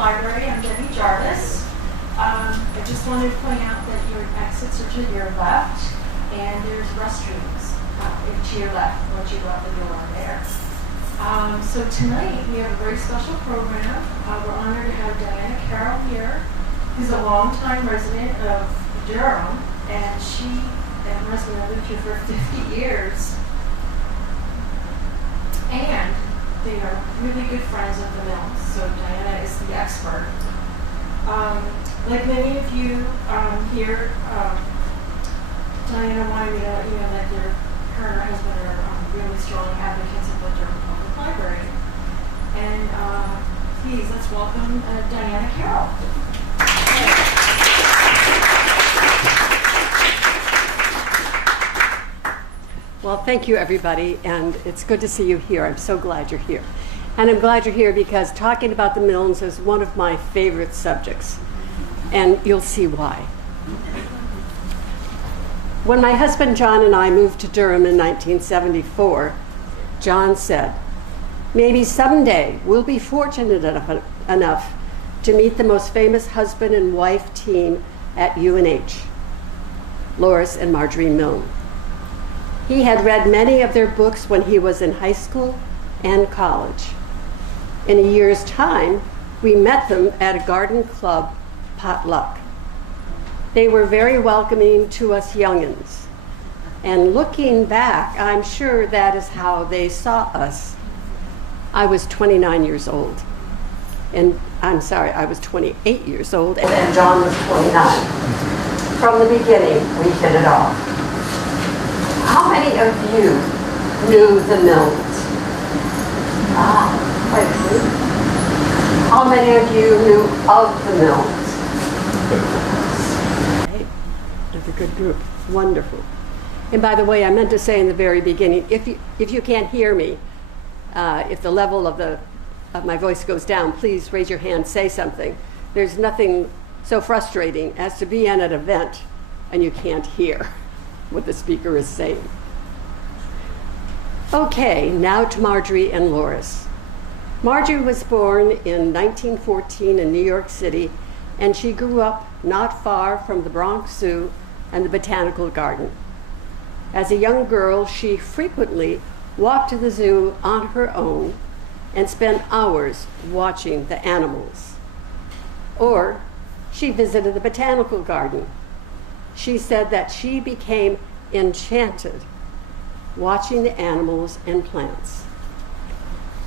Library. I'm Debbie Jarvis. I just wanted to point out that your exits are to your left, and there's restrooms to your left once you go out the door there. So tonight we have a very special program. We're honored to have Diana Carroll here, who's a longtime resident of Durham, and she and her husband have lived here for 50 years. And they are really good friends of the Milnes, so Diana is the expert. Like many of you here, Diana wanted me to let you know that her and her husband are really strong advocates of the Durham Public Library. And please, let's welcome Diana Carroll. Well, thank you, everybody, and it's good to see you here. I'm so glad you're here. And I'm glad you're here because talking about the Milnes is one of my favorite subjects, and you'll see why. When my husband John and I moved to Durham in 1974, John said, "Maybe someday we'll be fortunate enough to meet the most famous husband and wife team at UNH, Lorus and Margery Milne." He had read many of their books when he was in high school and college. In a year's time, we met them at a garden club potluck. They were very welcoming to us youngins. And looking back, I'm sure that is how they saw us. I was 29 years old. And I'm sorry, I was 28 years old, and John was 29. From the beginning, we hit it off. How many of you knew the Milnes? Quite a few. How many of you knew of the Milnes? Hey, that's a good group. Wonderful. And by the way, I meant to say in the very beginning, if you can't hear me, if the level of my voice goes down, please raise your hand, say something. There's nothing so frustrating as to be at an event and you can't hear what the speaker is saying. Okay, now to Margery and Lorus. Margery was born in 1914 in New York City, and she grew up not far from the Bronx Zoo and the Botanical Garden. As a young girl, she frequently walked to the zoo on her own and spent hours watching the animals. Or she visited the Botanical Garden. She said that she became enchanted watching the animals and plants.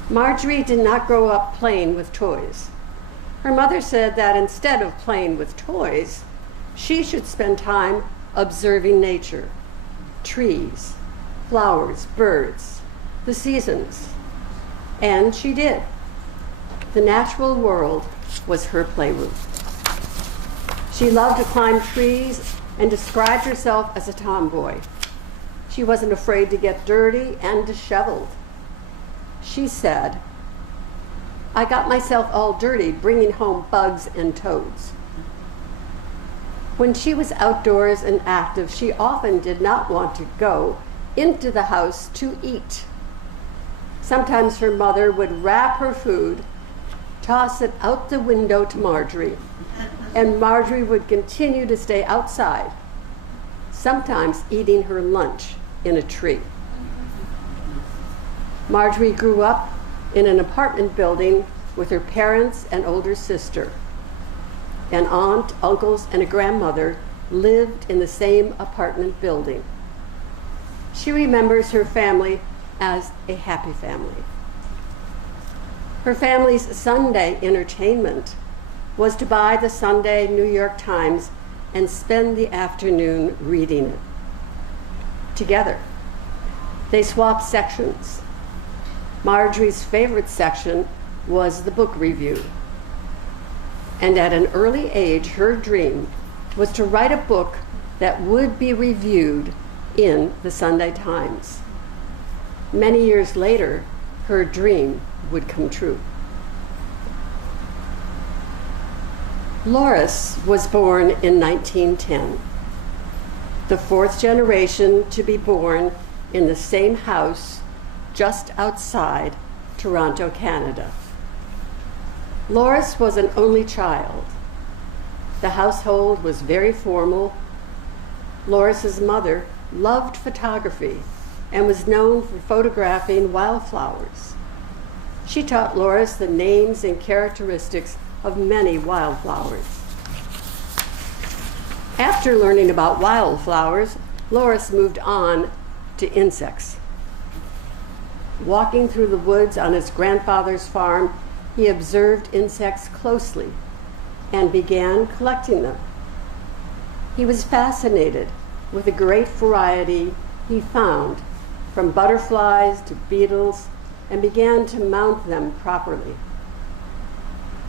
Margery did not grow up playing with toys. Her mother said that instead of playing with toys, she should spend time observing nature, trees, flowers, birds, the seasons. And she did. The natural world was her playroom. She loved to climb trees and described herself as a tomboy. She wasn't afraid to get dirty and disheveled. She said, "I got myself all dirty bringing home bugs and toads." When she was outdoors and active, she often did not want to go into the house to eat. Sometimes her mother would wrap her food, toss it out the window to Margery, and Margery would continue to stay outside, sometimes eating her lunch in a tree. Margery grew up in an apartment building with her parents and older sister. An aunt, uncles, and a grandmother lived in the same apartment building. She remembers her family as a happy family. Her family's Sunday entertainment was to buy the Sunday New York Times and spend the afternoon reading it together. They swapped sections. Margery's favorite section was the book review. And at an early age, her dream was to write a book that would be reviewed in the Sunday Times. Many years later, her dream would come true. Lorus was born in 1910, the fourth generation to be born in the same house just outside Toronto, Canada. Lorus was an only child. The household was very formal. Lorus's mother loved photography and was known for photographing wildflowers. She taught Lorus the names and characteristics of many wildflowers. After learning about wildflowers, Lorus moved on to insects. Walking through the woods on his grandfather's farm, he observed insects closely and began collecting them. He was fascinated with the great variety he found, from butterflies to beetles, and began to mount them properly.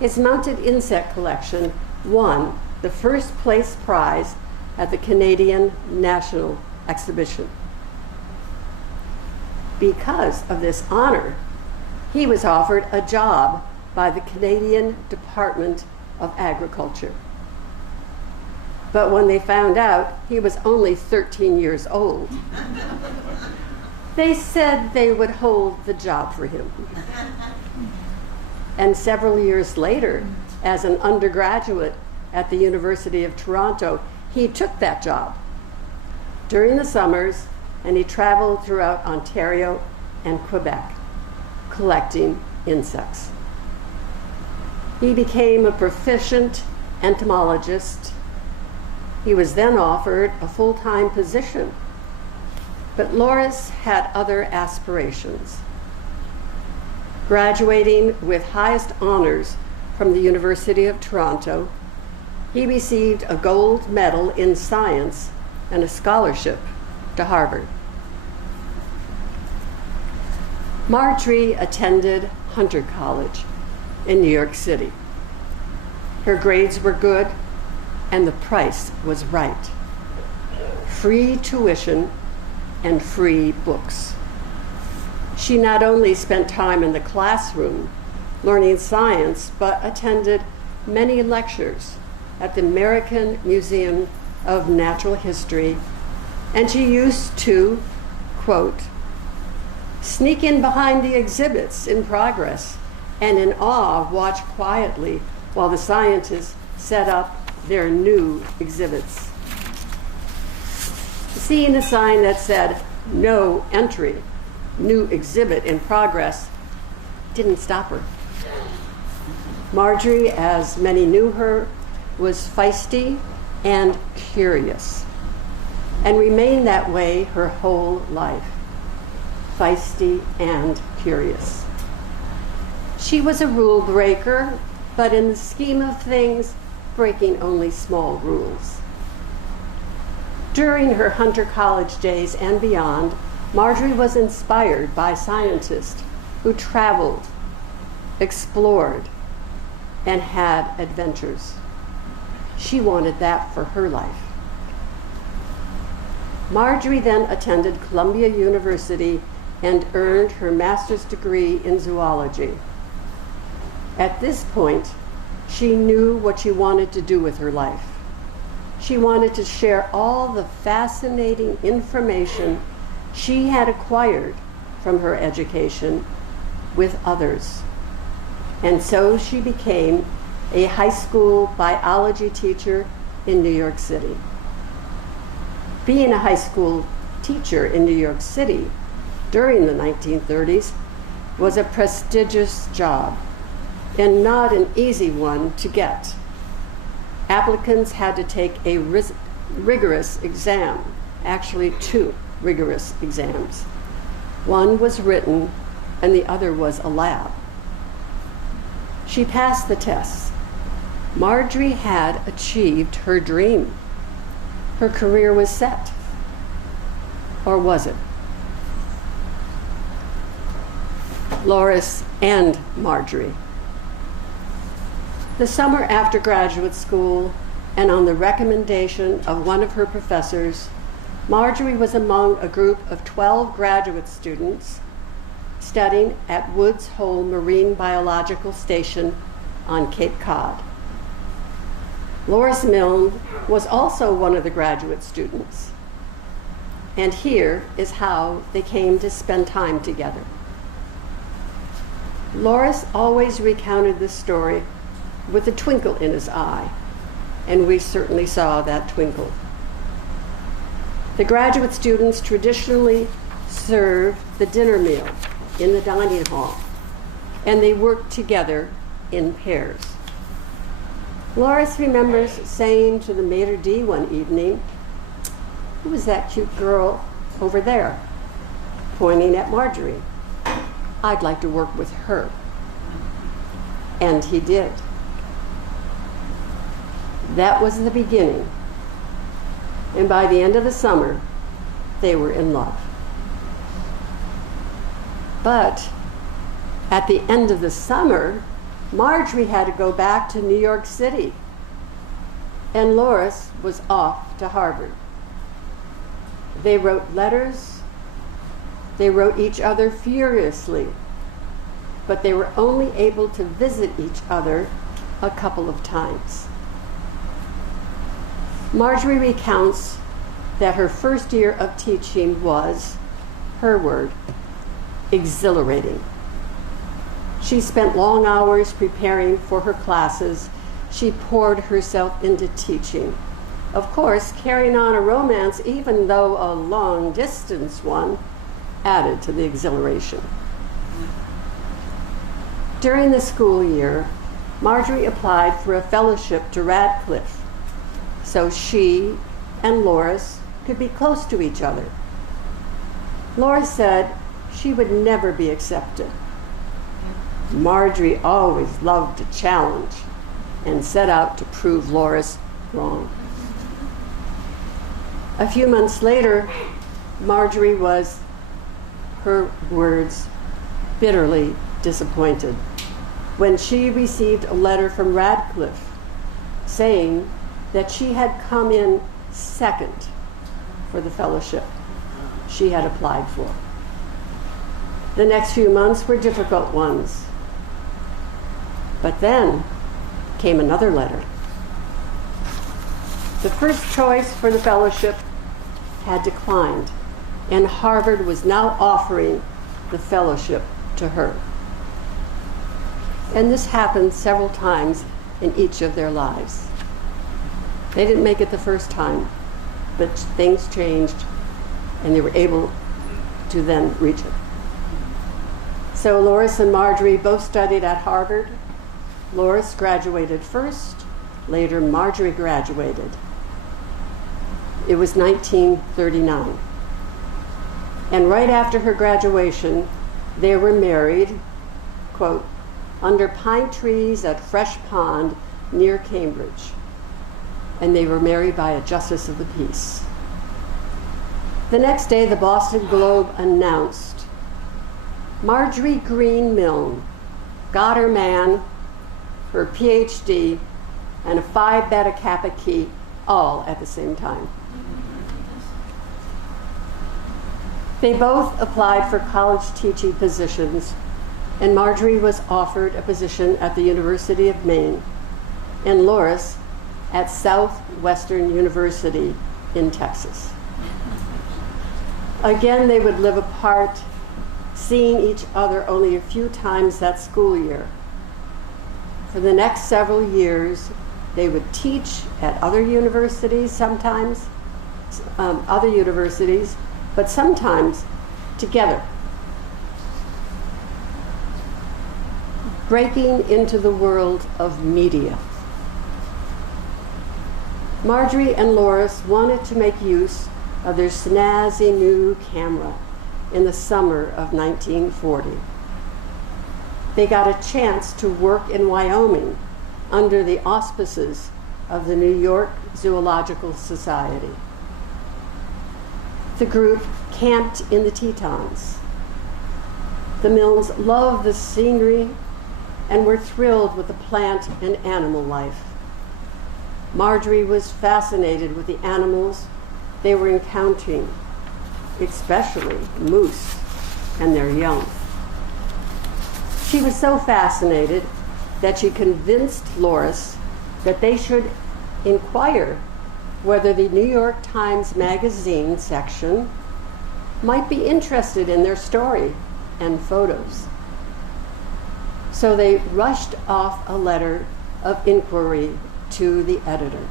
His mounted insect collection won the first place prize at the Canadian National Exhibition. Because of this honor, he was offered a job by the Canadian Department of Agriculture. But when they found out he was only 13 years old, they said they would hold the job for him. And several years later, as an undergraduate at the University of Toronto, he took that job during the summers, and he traveled throughout Ontario and Quebec collecting insects. He became a proficient entomologist. He was then offered a full-time position, but Lorus had other aspirations. Graduating with highest honors from the University of Toronto, he received a gold medal in science and a scholarship to Harvard. Margery attended Hunter College in New York City. Her grades were good and the price was right. Free tuition and free books. She not only spent time in the classroom learning science, but attended many lectures at the American Museum of Natural History, and she used to, quote, sneak in behind the exhibits in progress and in awe watch quietly while the scientists set up their new exhibits. Seeing a sign that said, "No entry, new exhibit in progress," didn't stop her. Margery, as many knew her, was feisty and curious, and remained that way her whole life. Feisty and curious. She was a rule breaker, but in the scheme of things, breaking only small rules. During her Hunter College days and beyond, Margery was inspired by scientists who traveled, explored, and had adventures. She wanted that for her life. Margery then attended Columbia University and earned her master's degree in zoology. At this point, she knew what she wanted to do with her life. She wanted to share all the fascinating information she had acquired from her education with others. And so she became a high school biology teacher in New York City. Being a high school teacher in New York City during the 1930s was a prestigious job and not an easy one to get. Applicants had to take a rigorous exam, actually 2 rigorous exams. One was written and the other was a lab. She passed the tests. Margery had achieved her dream. Her career was set. Or was it? Lorus and Margery. The summer after graduate school, and on the recommendation of one of her professors, Margery was among a group of 12 graduate students studying at Woods Hole Marine Biological Station on Cape Cod. Lorus Milne was also one of the graduate students. And here is how they came to spend time together. Lorus always recounted this story with a twinkle in his eye, and we certainly saw that twinkle. The graduate students traditionally served the dinner meal in the dining hall, and they worked together in pairs. Lorus remembers saying to the maitre d' one evening, "Who is that cute girl over there?" pointing at Margery. "I'd like to work with her." And he did. That was the beginning. And by the end of the summer, they were in love. But at the end of the summer, Margery had to go back to New York City, and Lorus was off to Harvard. They wrote letters. They wrote each other furiously, but they were only able to visit each other a couple of times. Margery recounts that her first year of teaching was, her word, exhilarating. She spent long hours preparing for her classes. She poured herself into teaching. Of course, carrying on a romance, even though a long-distance one, added to the exhilaration. During the school year, Margery applied for a fellowship to Radcliffe, so she and Lorus could be close to each other. Lorus said she would never be accepted. Margery always loved a challenge and set out to prove Lorus wrong. A few months later, Margery was, her words, bitterly disappointed when she received a letter from Radcliffe saying that she had come in second for the fellowship she had applied for. The next few months were difficult ones. But then came another letter. The first choice for the fellowship had declined, and Harvard was now offering the fellowship to her. And this happened several times in each of their lives. They didn't make it the first time, but things changed, and they were able to then reach it. So Lorus and Margery both studied at Harvard. Lorus graduated first, later Margery graduated. It was 1939. And right after her graduation, they were married, quote, under pine trees at Fresh Pond near Cambridge. And they were married by a justice of the peace. The next day, the Boston Globe announced, Margery Green Milne got her man, her PhD, and a Phi Beta Kappa key all at the same time. They both applied for college teaching positions, and Margery was offered a position at the University of Maine, and Lorus at Southwestern University in Texas. Again, they would live apart, seeing each other only a few times that school year. For the next several years, they would teach at other universities sometimes, but sometimes together. Breaking into the world of media. Margery and Lorus wanted to make use of their snazzy new camera in the summer of 1940. They got a chance to work in Wyoming under the auspices of the New York Zoological Society. The group camped in the Tetons. The Milnes loved the scenery and were thrilled with the plant and animal life. Margery was fascinated with the animals they were encountering, especially moose and their young. She was so fascinated that she convinced Lorus that they should inquire whether the New York Times Magazine section might be interested in their story and photos. So they rushed off a letter of inquiry to the editor.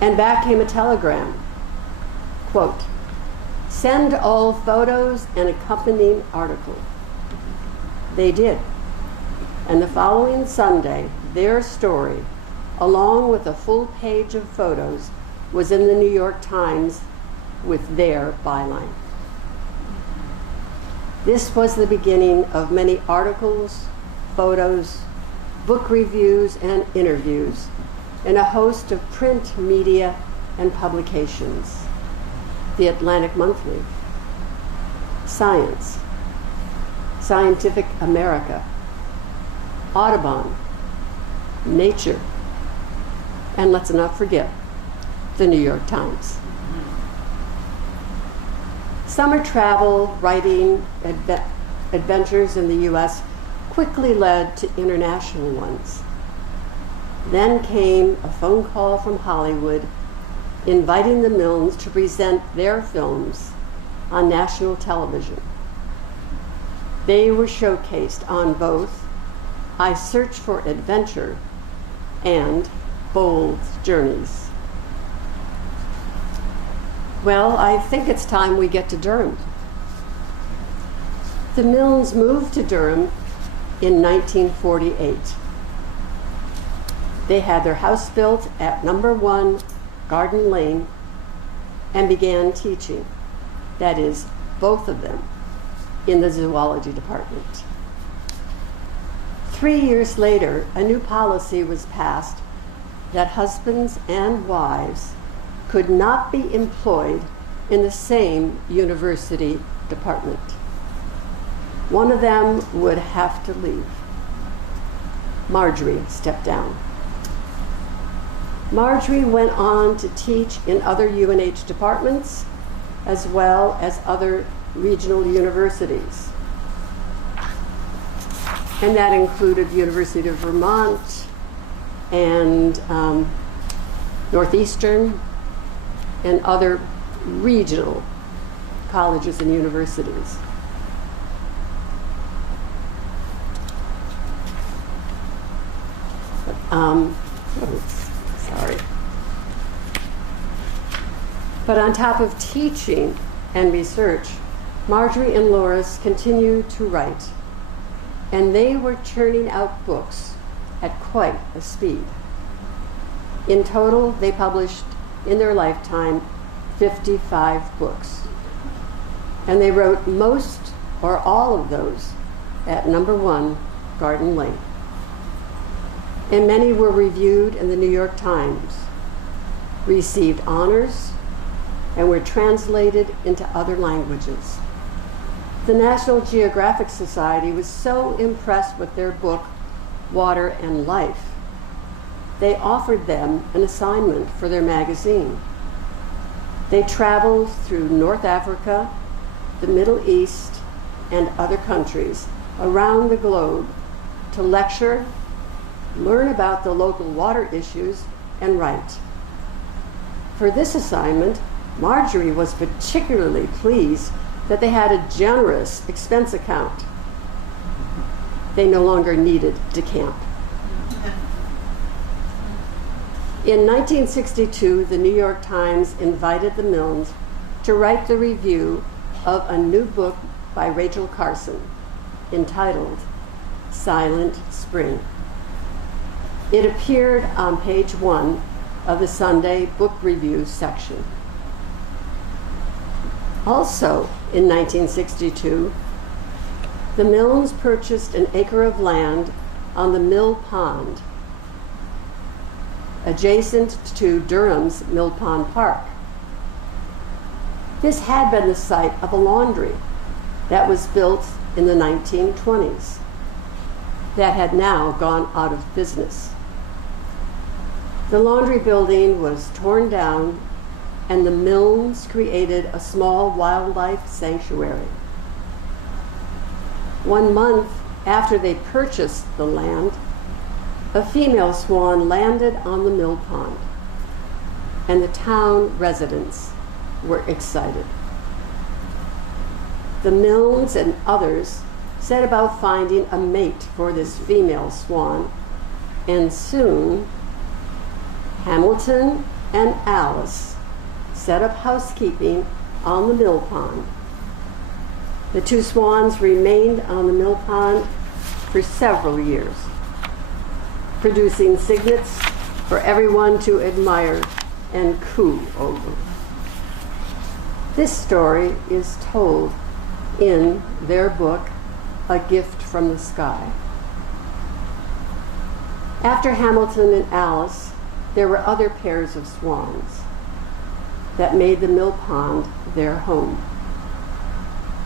And back came a telegram, quote, "Send all photos and accompanying article." They did. And the following Sunday, their story, along with a full page of photos, was in the New York Times with their byline. This was the beginning of many articles, photos, book reviews, and interviews, and a host of print media and publications. The Atlantic Monthly, Science, Scientific America, Audubon, Nature, and let's not forget, the New York Times. Summer travel, writing, adventures in the U.S. quickly led to international ones. Then came a phone call from Hollywood inviting the Milnes to present their films on national television. They were showcased on both I Search for Adventure and Bold Journeys. Well, I think it's time we get to Durham. The Milnes moved to Durham in 1948. They had their house built at number 1 Garden Lane and began teaching, that is, both of them, in the zoology department. 3 years later, a new policy was passed that husbands and wives could not be employed in the same university department. One of them would have to leave. Margery stepped down. Margery went on to teach in other UNH departments as well as other regional universities. And that included University of Vermont and Northeastern and other regional colleges and universities. But on top of teaching and research, Margery and Lorus continued to write, and they were churning out books at quite a speed. In total, they published in their lifetime 55 books, and they wrote most or all of those at number 1 Garden Lane. And many were reviewed in the New York Times, received honors, and were translated into other languages. The National Geographic Society was so impressed with their book, Water and Life, they offered them an assignment for their magazine. They traveled through North Africa, the Middle East, and other countries around the globe to lecture, learn about the local water issues, and write. For this assignment, Margery was particularly pleased that they had a generous expense account. They no longer needed to camp. In 1962, the New York Times invited the Milnes to write the review of a new book by Rachel Carson entitled Silent Spring. It appeared on page 1 of the Sunday book review section. Also, in 1962, the Milnes purchased an acre of land on the Mill Pond, adjacent to Durham's Mill Pond Park. This had been the site of a laundry that was built in the 1920s that had now gone out of business. The laundry building was torn down, and the Milnes created a small wildlife sanctuary. 1 month after they purchased the land, a female swan landed on the mill pond, and the town residents were excited. The Milnes and others set about finding a mate for this female swan, and soon Hamilton and Alice set up housekeeping on the mill pond. The two swans remained on the mill pond for several years, producing cygnets for everyone to admire and coo over. This story is told in their book, A Gift from the Sky. After Hamilton and Alice, there were other pairs of swans that made the mill pond their home.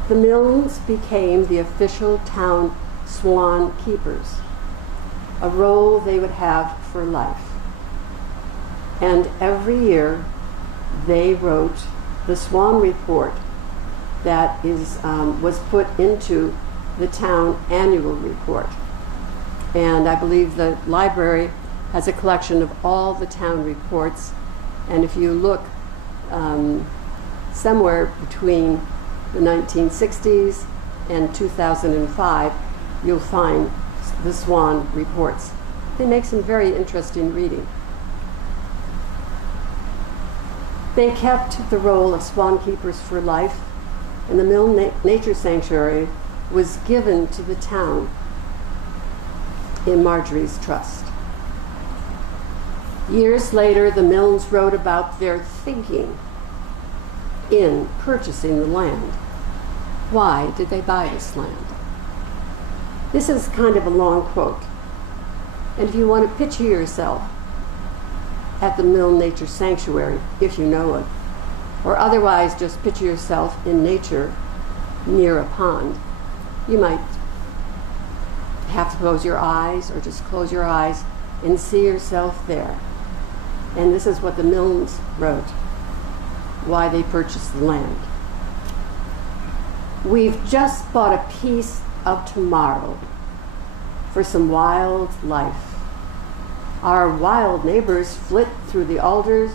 The Milnes became the official town swan keepers, a role they would have for life. And every year they wrote the Swan Report that was put into the town annual report. And I believe the library has a collection of all the town reports. And if you look somewhere between the 1960s and 2005, you'll find the Swan reports. They make some very interesting reading. They kept the role of swan keepers for life, and the Milne Nature Sanctuary was given to the town in Margery's trust. Years later, the Milnes wrote about their thinking in purchasing the land. Why did they buy this land? This is kind of a long quote. And if you want to picture yourself at the Milne Nature Sanctuary, if you know it, or otherwise just picture yourself in nature near a pond, you might have to close your eyes or just close your eyes and see yourself there. And this is what the Milnes wrote, why they purchased the land. We've just bought a piece of tomorrow for some wild life. Our wild neighbors flit through the alders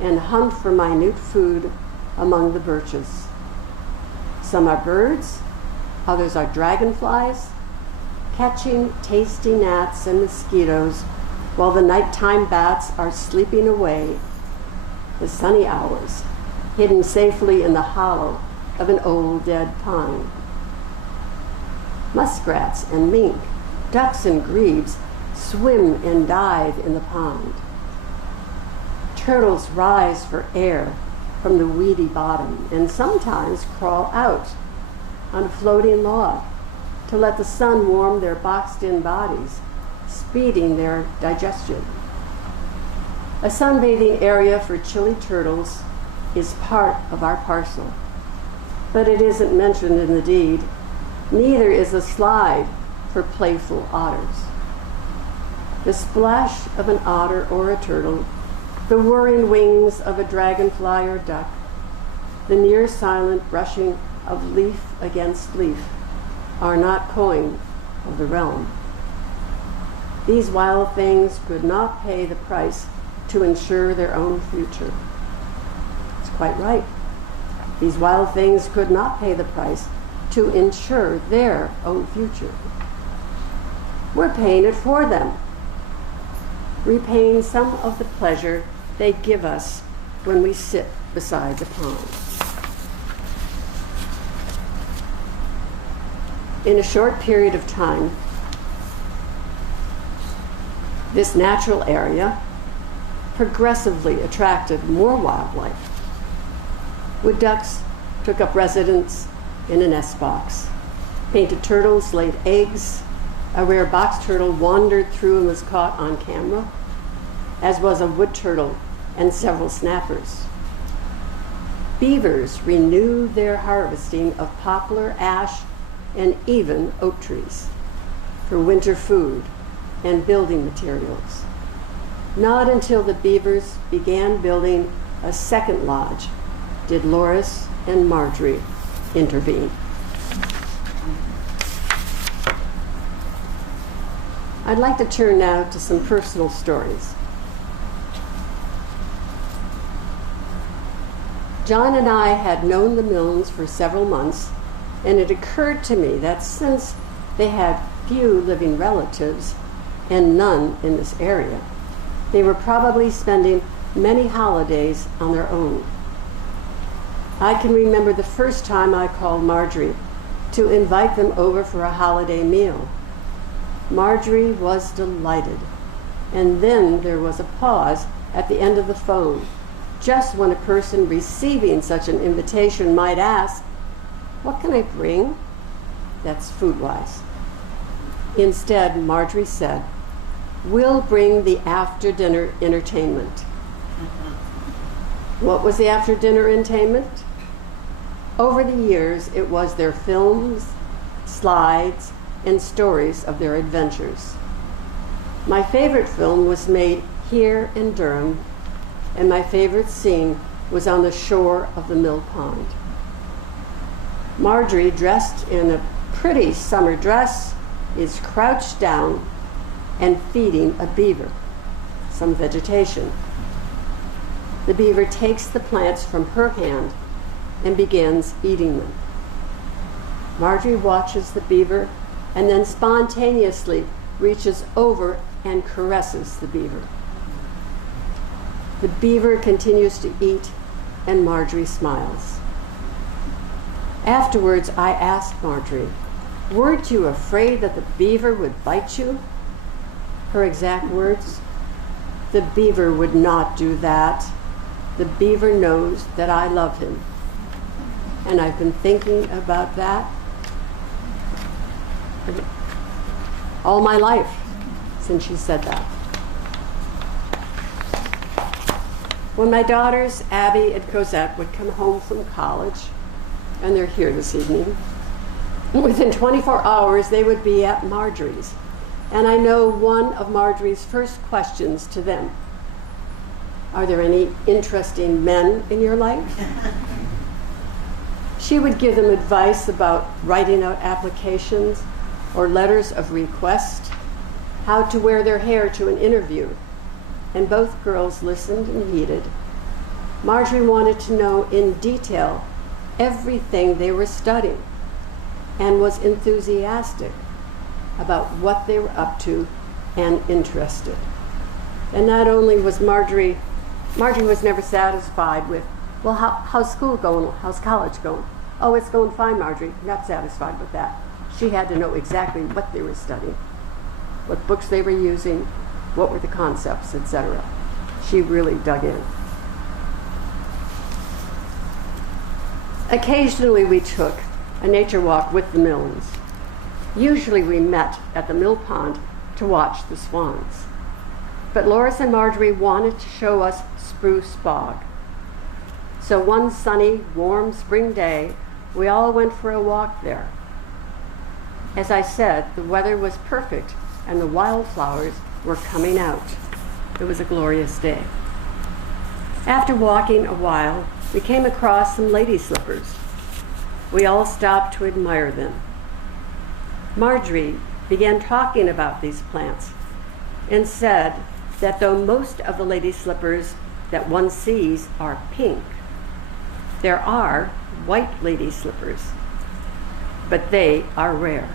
and hunt for minute food among the birches. Some are birds, others are dragonflies, catching tasty gnats and mosquitoes while the nighttime bats are sleeping away the sunny hours, hidden safely in the hollow of an old dead pine. Muskrats and mink, ducks and grebes swim and dive in the pond. Turtles rise for air from the weedy bottom and sometimes crawl out on a floating log to let the sun warm their boxed-in bodies, speeding their digestion. A sunbathing area for chilly turtles is part of our parcel, but it isn't mentioned in the deed. Neither is a slide for playful otters. The splash of an otter or a turtle, the whirring wings of a dragonfly or duck, the near silent brushing of leaf against leaf are not coin of the realm. These wild things could not pay the price to ensure their own future. It's quite right. These wild things could not pay the price to ensure their own future. We're paying it for them, repaying some of the pleasure they give us when we sit beside the pond. In a short period of time, this natural area progressively attracted more wildlife. Wood ducks took up residence in a nest box. Painted turtles laid eggs. A rare box turtle wandered through and was caught on camera, as was a wood turtle and several snappers. Beavers renewed their harvesting of poplar, ash, and even oak trees for winter food and building materials. Not until the beavers began building a second lodge did Lorus and Margery intervene. I'd like to turn now to some personal stories. John and I had known the Milnes for several months and it occurred to me that since they had few living relatives and none in this area, they were probably spending many holidays on their own. I can remember the first time I called Margery to invite them over for a holiday meal. Margery was delighted, and then there was a pause at the end of the phone, just when a person receiving such an invitation might ask, "What can I bring?" That's food-wise. Instead, Margery said, "We'll bring the after-dinner entertainment." What was the after-dinner entertainment? Over the years, it was their films, slides, and stories of their adventures. My favorite film was made here in Durham, and my favorite scene was on the shore of the mill pond. Margery, dressed in a pretty summer dress, is crouched down and feeding a beaver some vegetation. The beaver takes the plants from her hand and begins eating them. Margery watches the beaver and then spontaneously reaches over and caresses the beaver. The beaver continues to eat, and Margery smiles. Afterwards, I asked Margery, "Weren't you afraid that the beaver would bite you?" Her exact words, "The beaver would not do that. The beaver knows that I love him." And I've been thinking about that all my life since she said that. When my daughters, Abby and Cosette, would come home from college, and they're here this evening, within 24 hours they would be at Margery's. And I know one of Margery's first questions to them, "Are there any interesting men in your life?" She would give them advice about writing out applications or letters of request, how to wear their hair to an interview, and both girls listened and heeded. Margery wanted to know in detail everything they were studying and was enthusiastic about what they were up to and interested. And not only was Margery was never satisfied with, "Well, how's school going? How's college going?" "Oh, it's going fine, Margery." Not satisfied with that. She had to know exactly what they were studying, what books they were using, what were the concepts, etc. She really dug in. Occasionally we took a nature walk with the Milnes. Usually we met at the mill pond to watch the swans. But Lorus and Margery wanted to show us Spruce Bog. So one sunny, warm spring day, we all went for a walk there. As I said, the weather was perfect and the wildflowers were coming out. It was a glorious day. After walking a while, we came across some lady slippers. We all stopped to admire them. Margery began talking about these plants and said that though most of the lady slippers that one sees are pink, there are white lady slippers, but they are rare.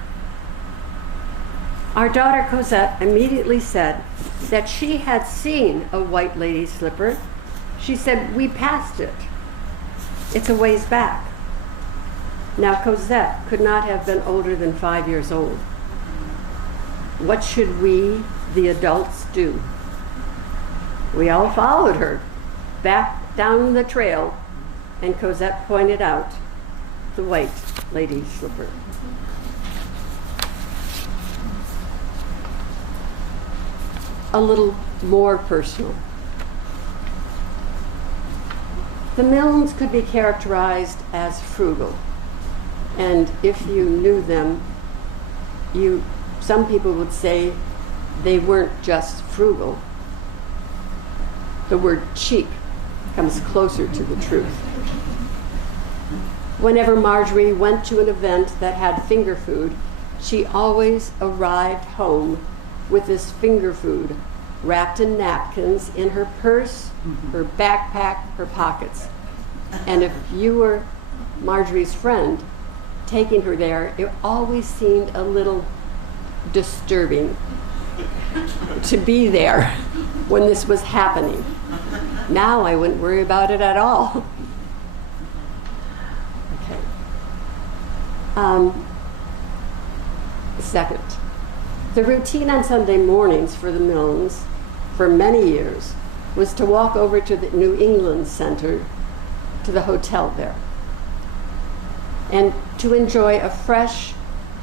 Our daughter Cosette immediately said that she had seen a white lady slipper. She said, "We passed it. It's a ways back." Now Cosette could not have been older than 5 years old. What should we, the adults, do? We all followed her back down the trail, and Cosette pointed out the white lady slipper. A little more personal. The Milnes could be characterized as frugal, and if you knew them, some people would say they weren't just frugal. The word cheap comes closer to the truth. Whenever Margery went to an event that had finger food, she always arrived home with this finger food wrapped in napkins in her purse, her backpack, her pockets. And if you were Margery's friend, taking her there, it always seemed a little disturbing to be there when this was happening. Now I wouldn't worry about it at all. Okay. Second, the routine on Sunday mornings for the Milnes for many years was to walk over to the New England Center, to the hotel there, and to enjoy a fresh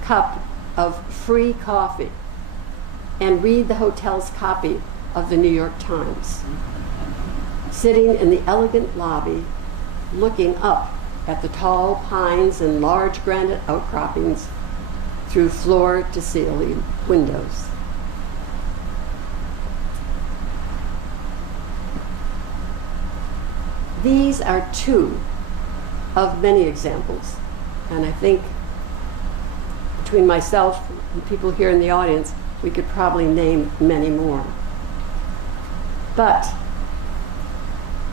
cup of free coffee and read the hotel's copy of the New York Times, sitting in the elegant lobby, looking up at the tall pines and large granite outcroppings through floor-to-ceiling windows. These are two of many examples, and I think between myself and people here in the audience, we could probably name many more. But,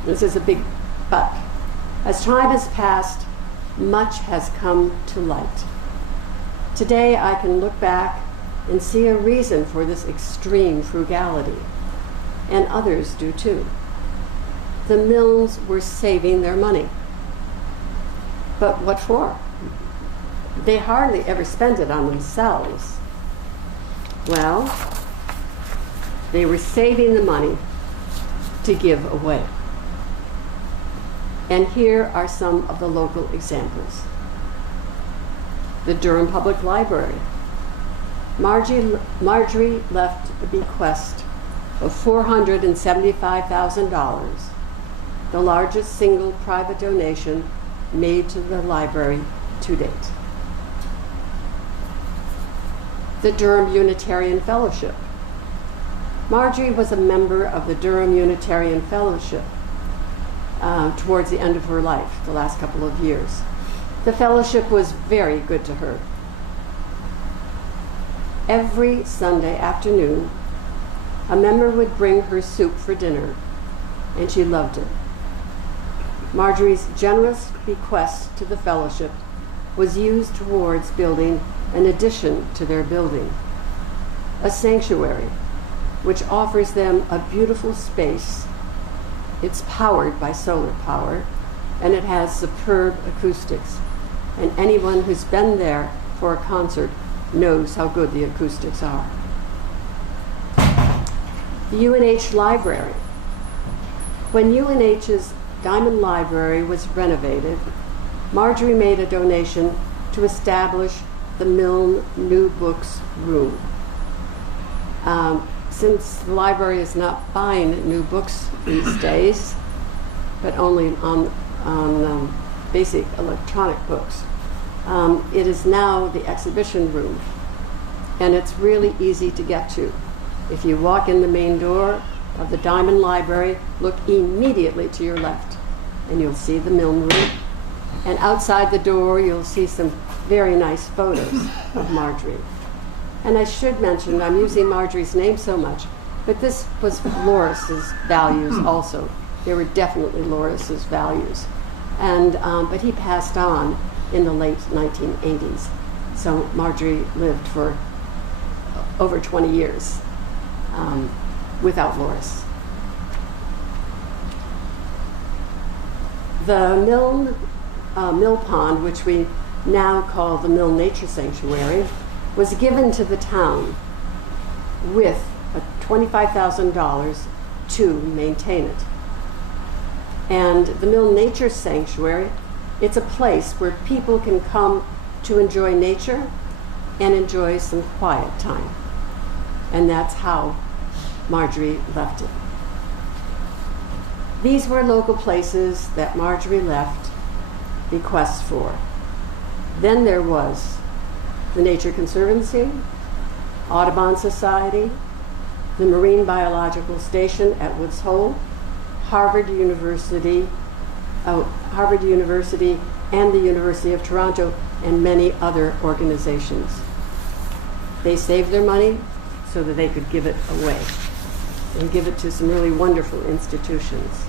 this is a big but, as time has passed, much has come to light. Today I can look back and see a reason for this extreme frugality, and others do too. The Milnes were saving their money. But what for? They hardly ever spent it on themselves. Well, they were saving the money to give away. And here are some of the local examples. The Durham Public Library. Margery left a bequest of $475,000, the largest single private donation made to the library to date. The Durham Unitarian Fellowship. Margery was a member of the Durham Unitarian Fellowship towards the end of her life, the last couple of years. The fellowship was very good to her. Every Sunday afternoon, a member would bring her soup for dinner, and she loved it. Margery's generous bequest to the fellowship was used towards building an addition to their building, a sanctuary, which offers them a beautiful space. It's powered by solar power, and it has superb acoustics. And anyone who's been there for a concert knows how good the acoustics are. The UNH Library. When UNH's Diamond Library was renovated, Margery made a donation to establish the Milne New Books Room. Since the library is not buying new books these days, but only on basic electronic books, it is now the exhibition room, and it's really easy to get to. If you walk in the main door of the Diamond Library, look immediately to your left, and you'll see the Milne room. And outside the door, you'll see some very nice photos of Margery. And I should mention, I'm using Margery's name so much, but this was Lorus's values also. They were definitely Lorus's values. And, but he passed on in the late 1980s. So Margery lived for over 20 years without Lorus. The Mill Pond, which we now call the Milne Nature Sanctuary, was given to the town with $25,000 to maintain it. And the Milne Nature Sanctuary, it's a place where people can come to enjoy nature and enjoy some quiet time. And that's how Margery left it. These were local places that Margery left bequests for. Then there was the Nature Conservancy, Audubon Society, the Marine Biological Station at Woods Hole, Harvard University, and the University of Toronto, and many other organizations. They saved their money so that they could give it away and give it to some really wonderful institutions.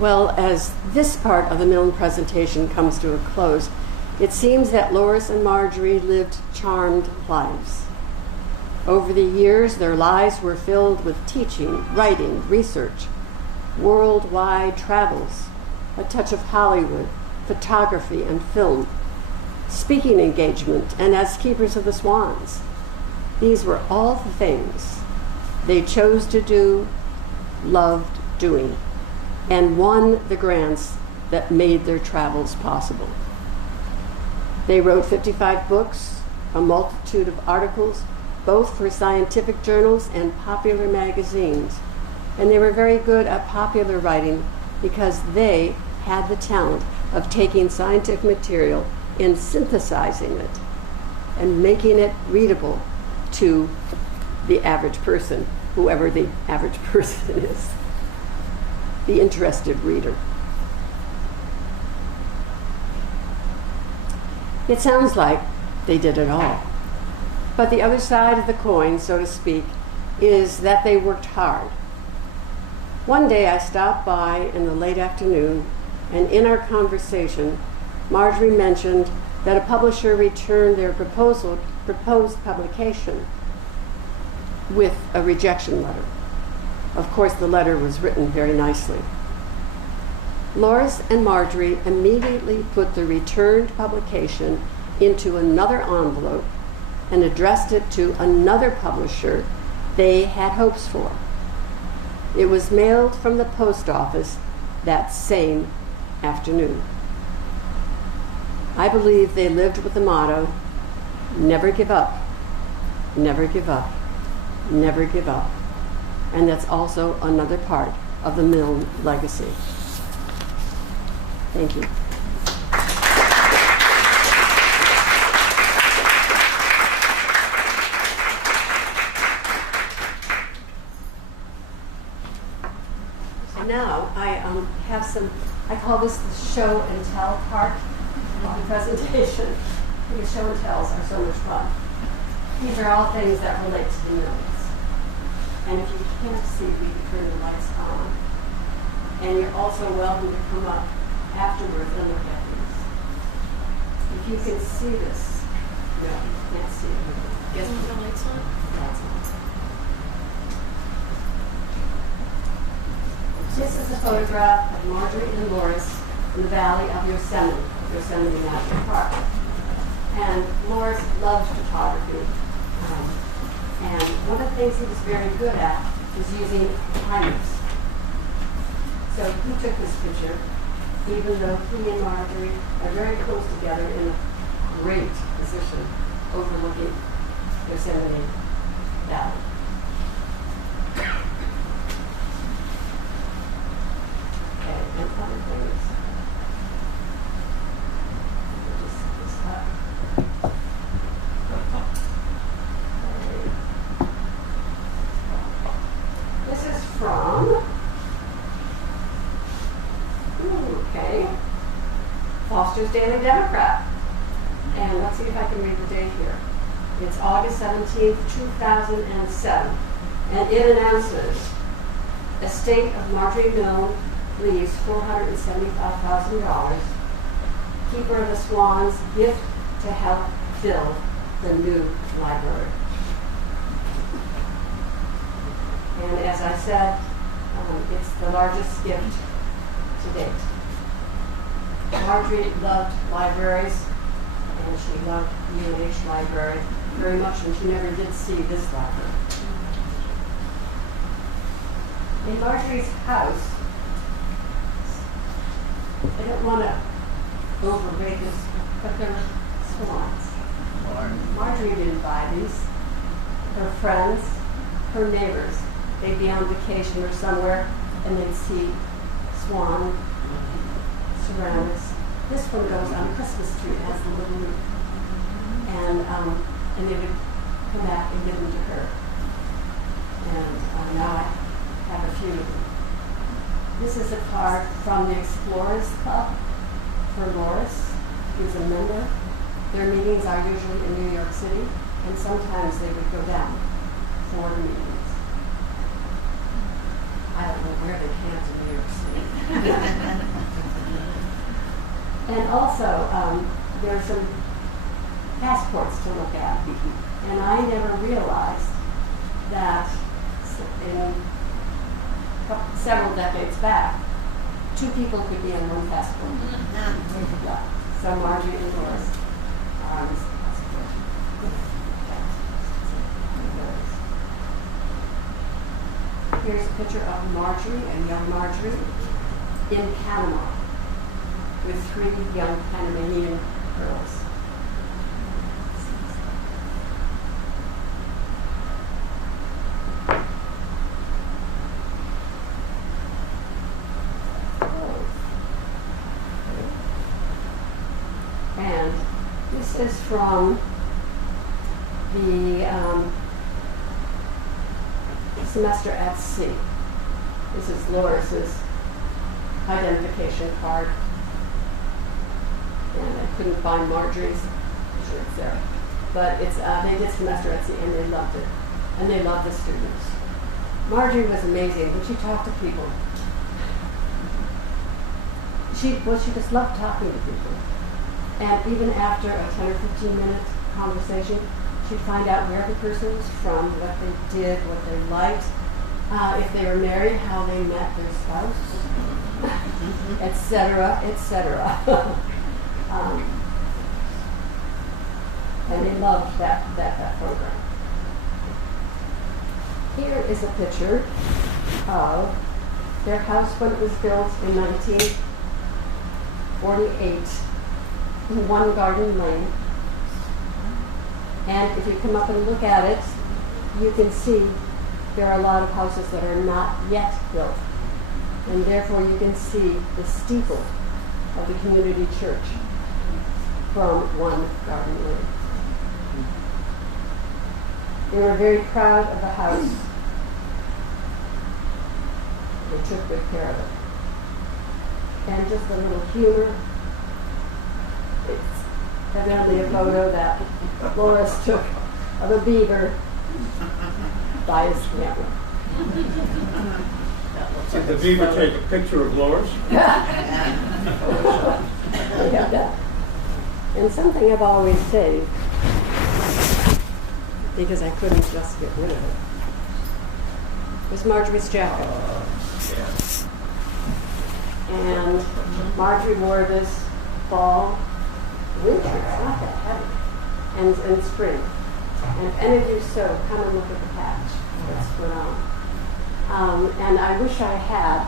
Well, as this part of the Milne presentation comes to a close, it seems that Lorus and Margery lived charmed lives. Over the years, their lives were filled with teaching, writing, research, worldwide travels, a touch of Hollywood, photography and film, speaking engagement, and as keepers of the swans. These were all the things they chose to do, loved doing, and won the grants that made their travels possible. They wrote 55 books, a multitude of articles, both for scientific journals and popular magazines. And they were very good at popular writing because they had the talent of taking scientific material and synthesizing it and making it readable to the average person, whoever the average person is, the interested reader. It sounds like they did it all. But the other side of the coin, so to speak, is that they worked hard. One day I stopped by in the late afternoon, and in our conversation, Margery mentioned that a publisher returned their proposed publication with a rejection letter. Of course, the letter was written very nicely. Lorus and Margery immediately put the returned publication into another envelope and addressed it to another publisher they had hopes for. It was mailed from the post office that same afternoon. I believe they lived with the motto, never give up, never give up, never give up. And that's also another part of the Milne legacy. Thank you. So now I have some, I call this the show and tell part of the presentation, because show and tells are so much fun. These are all things that relate to the Milnes. And if you can't see, we can turn the lights on. And you're also welcome to come up afterwards and look at these. If you can see this, no, you can't see it. Guess the lights on? Lights on. This is a photograph of Margery and Lorus in the valley of Yosemite National Park. And Lorus loved photography. And one of the things he was very good at was using timers. So he took this picture, even though he and Margery are very close together in a great position overlooking Yosemite Valley. Okay, and other things. This is from Foster's Daily Democrat. And let's see if I can read the date here. It's August 17th, 2007. And it announces, estate of Margery Milne leaves $475,000. Keeper of the Swans gift to help fill the new library. And as I said, it's the largest gift to date. Margery loved libraries, and she loved UNH Library very much, and she never did see this library. In Margery's house, I don't want to overrate this, but there were swans. Margery didn't buy these. Her friends, her neighbors, they'd be on vacation or somewhere, and they'd see swan ceramics. This one goes on a Christmas tree. It has the little roof. And they would come back and give them to her. And now I have a few of them. This is a card from the Explorers Club for Lorus, who's a member. Their meetings are usually in New York City, and sometimes they would go down for the meetings. I don't know where they can't in New York City. And also, there are some passports to look at. And I never realized that several decades back, 2 people could be on one passport. Yeah. So Margery and Lorus are on this passport. Here's a picture of Margery, a young Margery, in Panama, with 3 young Panamanian girls. And this is from the semester at sea. This is Lorus's identification card. And I couldn't find Margery's. I'm sure it's there. But it's they did semester at sea and they loved it. And they loved the students. Margery was amazing when she talked to people. She just loved talking to people. And even after a 10 or 15 minute conversation, she'd find out where the person was from, what they did, what they liked, if they were married, how they met their spouse, etc., etc. And they loved that program. Here is a picture of their house when it was built in 1948 in One Garden Lane. And if you come up and look at it, you can see there are a lot of houses that are not yet built. And therefore you can see the steeple of the community church from One Garden Lane. They were very proud of the house. They took good care of it. And just a little humor. It's evidently a photo that Lorus took of a beaver by his camera. Did the beaver take a picture of Lorus? Yeah. And something I've always saved, because I couldn't just get rid of it, was Margery's jacket. And Margery wore this fall, winter, it's not that heavy, and spring. And if any of you sew, come and look at the patch that's put on. And I wish I had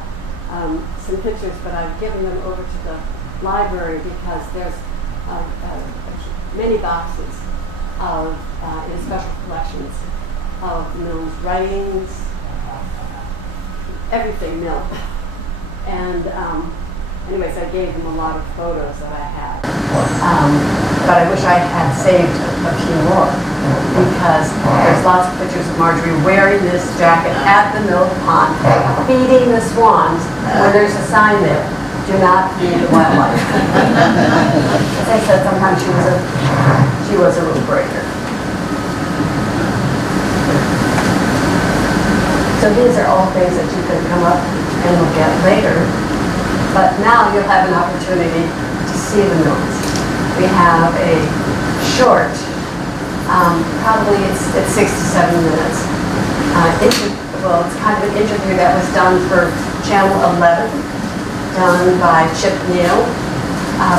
some pictures, but I've given them over to the library because there's many boxes of, in special collections, of Milne's writings, everything Milne. And anyways, I gave them a lot of photos that I had. But I wish I had saved a few more because there's lots of pictures of Margery wearing this jacket at the milk pond, feeding the swans when there's a sign there, do not feed the wildlife. As I said, sometimes she was a rule breaker. So these are all things that you can come up and look at later. But now you'll have an opportunity to see the Milnes. We have a short, probably it's 6 to 7 minutes. Well, it's kind of an interview that was done for Channel 11, done by Chip Neal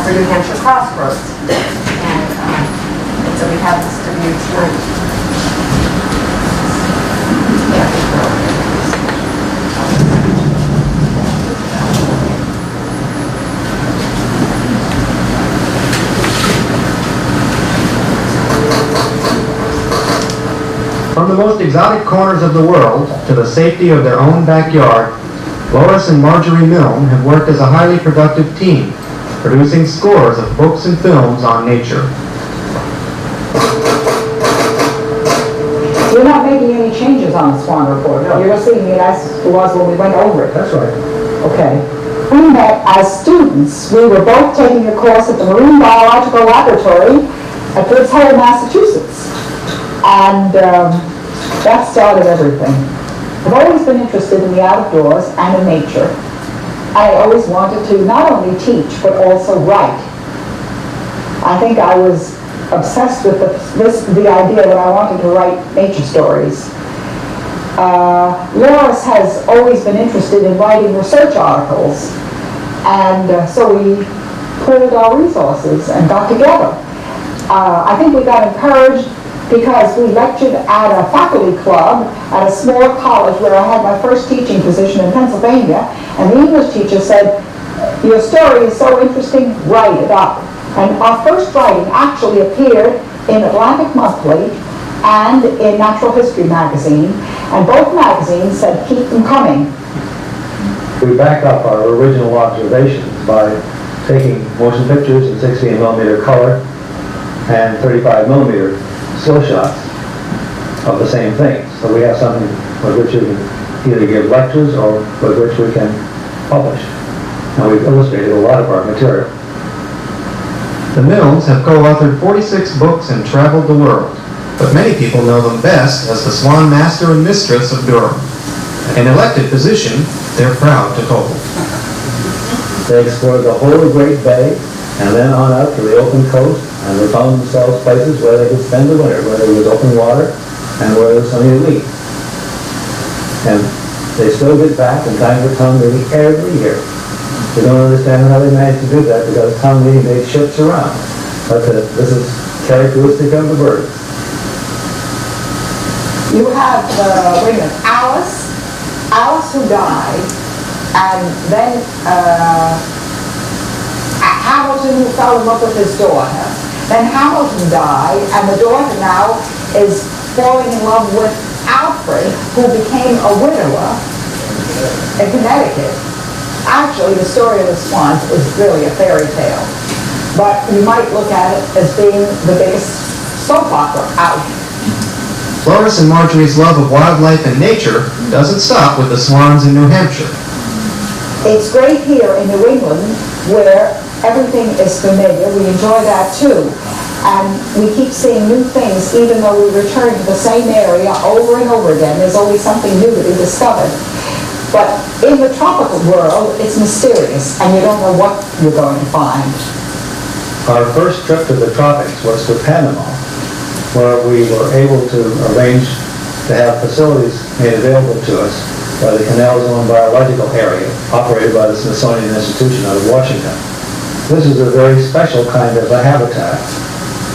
for New Hampshire Crossroads. And so we have this to view tonight. From the most exotic corners of the world to the safety of their own backyard, Lorus and Margery Milne have worked as a highly productive team, producing scores of books and films on nature. You're not making any changes on the Swan Report. No. You're just leaving it as it was when we went over it. That's right. Okay. We met as students. We were both taking a course at the Marine Biological Laboratory at Woods Hole, Massachusetts. And that started everything. I've always been interested in the outdoors and in nature. I always wanted to not only teach, but also write. I think I was obsessed with the idea that I wanted to write nature stories. Lorus has always been interested in writing research articles, and so we pooled our resources and got together. I think we got encouraged because we lectured at a faculty club at a small college where I had my first teaching position in Pennsylvania, and the English teacher said, "Your story is so interesting, write it up." And our first writing actually appeared in Atlantic Monthly and in Natural History magazine, and both magazines said, "Keep them coming." We back up our original observations by taking motion pictures in 16mm color and 35mm still shots of the same thing. So we have something with which we can either give lectures or with which we can publish. And we've illustrated a lot of our material. The Milnes have co-authored 46 books and traveled the world, but many people know them best as the Swan Master and Mistress of Durham, an elected position they're proud to hold. They explored the whole Great Bay and then on out to the open coast, and they found themselves places where they could spend the winter, where there was open water and where there was something to eat. And they still get back in time for town meeting every year. We don't understand how they managed to do that because town meeting made ships around. But this is characteristic of the birds. You have, wait a minute, Alice who died, and then Hamilton who fell in love with his daughter. Then Hamilton died, and the daughter now is falling in love with Alfred, who became a widower in Connecticut. Actually, the story of the swans is really a fairy tale, but you might look at it as being the biggest soap opera out. Lorus and Margery's love of wildlife and nature doesn't stop with the swans in New Hampshire. It's great here in New England where everything is familiar. We enjoy that too. And we keep seeing new things even though we return to the same area over and over again. There's always something new to be discovered. But in the tropical world, it's mysterious and you don't know what you're going to find. Our first trip to the tropics was to Panama, where we were able to arrange to have facilities made available to us by the Canal Zone Biological Area, operated by the Smithsonian Institution out of Washington. This is a very special kind of a habitat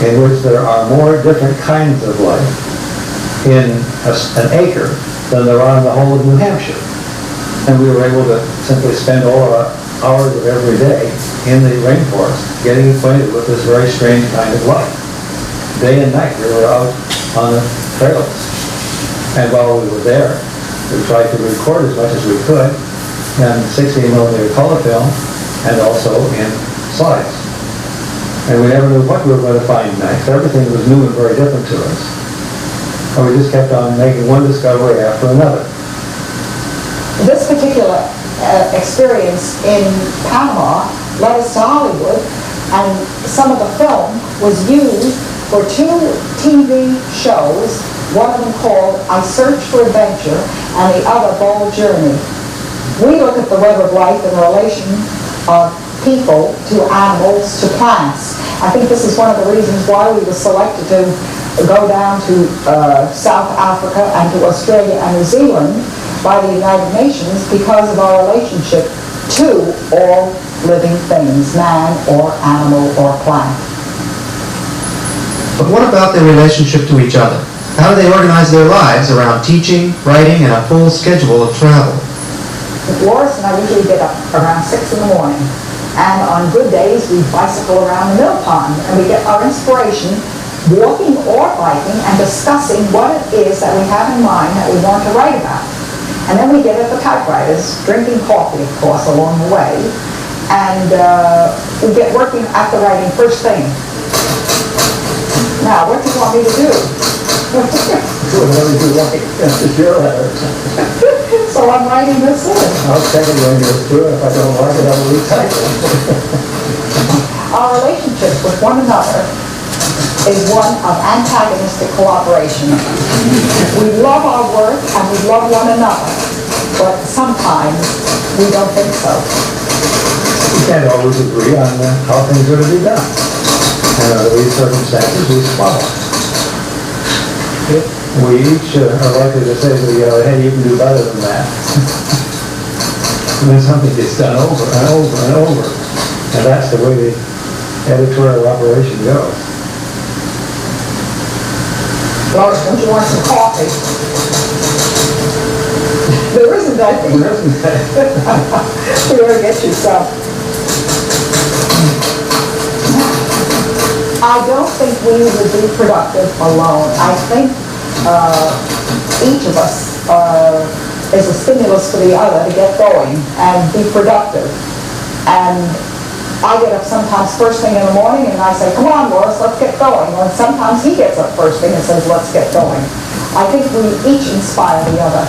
in which there are more different kinds of life in an acre than there are in the whole of New Hampshire. And we were able to simply spend all of our hours of every day in the rainforest getting acquainted with this very strange kind of life. Day and night we were out on the trails. And while we were there, we tried to record as much as we could in 16mm color film and also in slides. And we never knew what we were going to find next. Everything was new and very different to us. And we just kept on making one discovery after another. This particular experience in Panama led us to Hollywood, and some of the film was used for 2 TV shows, one of them called I Search for Adventure and the other Bold Journey. We look at the web of life and the relation of people to animals to plants. I think this is one of the reasons why we were selected to go down to South Africa and to Australia and New Zealand by the United Nations because of our relationship to all living things, man or animal or plant. But what about their relationship to each other? How do they organize their lives around teaching, writing, and a full schedule of travel? Lorus and I usually get up around 6 in the morning, and on good days we bicycle around the mill pond, and we get our inspiration walking or biking and discussing what it is that we have in mind that we want to write about. And then we get at the typewriters, drinking coffee, of course, along the way, and we get working at the writing first thing. Now, what do you want me to do? Whatever you like, it's your letter. So I'm writing this in. I'll check it when you're through. If I don't like it, I'll retype it. Our relationship with one another is one of antagonistic cooperation. We love our work and we love one another, but sometimes we don't think so. We can't always agree on how things are to be done. And under these circumstances, we squabble. We each are likely to say to the other, hey, you can do better than that. And then something gets done over and over and over. And that's the way the editorial operation goes. Lorus, don't you want some coffee? There isn't anything. There isn't that. We're going to get you some. I don't think we would be productive alone. I think each of us is a stimulus for the other to get going and be productive. And I get up sometimes first thing in the morning and I say, come on, Lorus, let's get going. Or sometimes he gets up first thing and says, let's get going. I think we each inspire the other.